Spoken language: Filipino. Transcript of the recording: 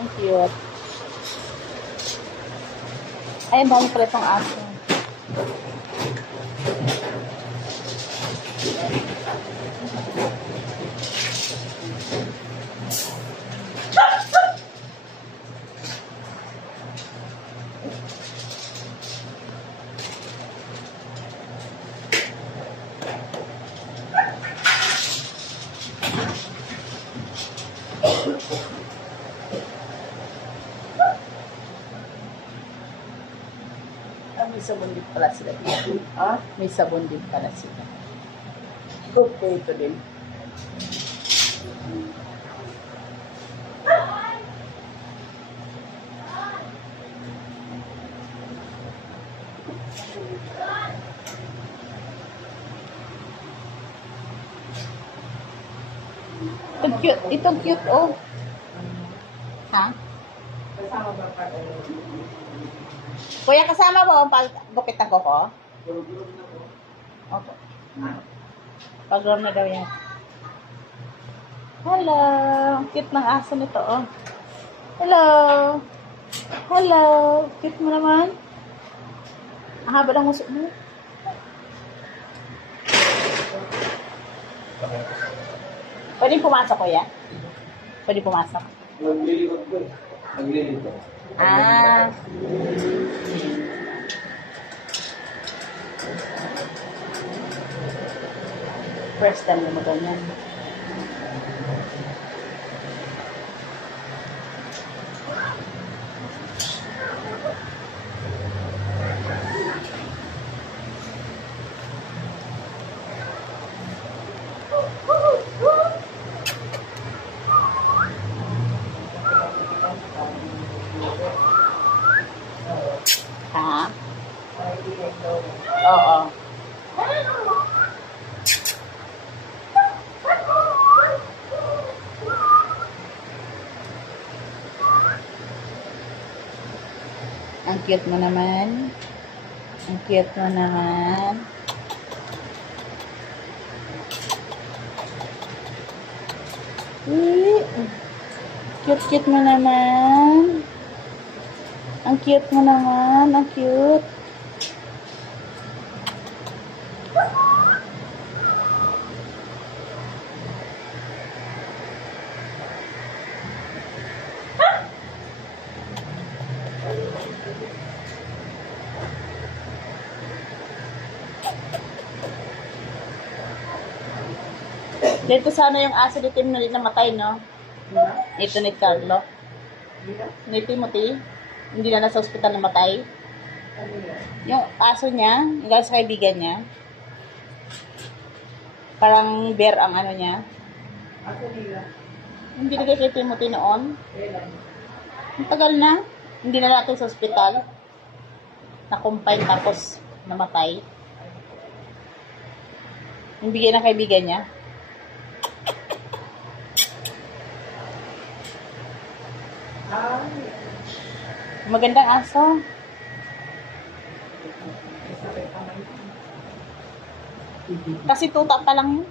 Ang cute. Ay, dami pala itong aso. May sabon din pala sila dito. Ha? May sabon din pala sila. Okay, ito din. Itong cute. Itong cute, oh. Ha? Kasama ba pa? Kuya, kasama mo ang paggupit ng koko? Opo. Pag-room na daw yan. Hello. Ang cute ng aso nito, oh. Hello. Hello. Cute mo naman. Ang haba ng musok mo. Pwede pumasok, kuya? Pwede pumasok. Naglilibot ko eh. Naglilibot. Ah. First time na maganyan. Ha? Oo. Ang cute mo naman. Ang cute mo naman. Cute mo naman. Ang cute mo naman. Ang cute. Dito sana yung aso ni Tim na namatay, no? Ito ni Carlo. Ni Timothy. Hindi na nasa ospital namatay. Yung aso niya, yung sa kaibigan niya. Parang bear ang ano niya. Ako nila. Hindi na kay Timothy noon. Ang tagal na. Hindi na natin sa ospital. Na-confine tapos namatay. Yung bigay ng kaibigan niya. Magandang aso. Kasi tuta pa lang yun.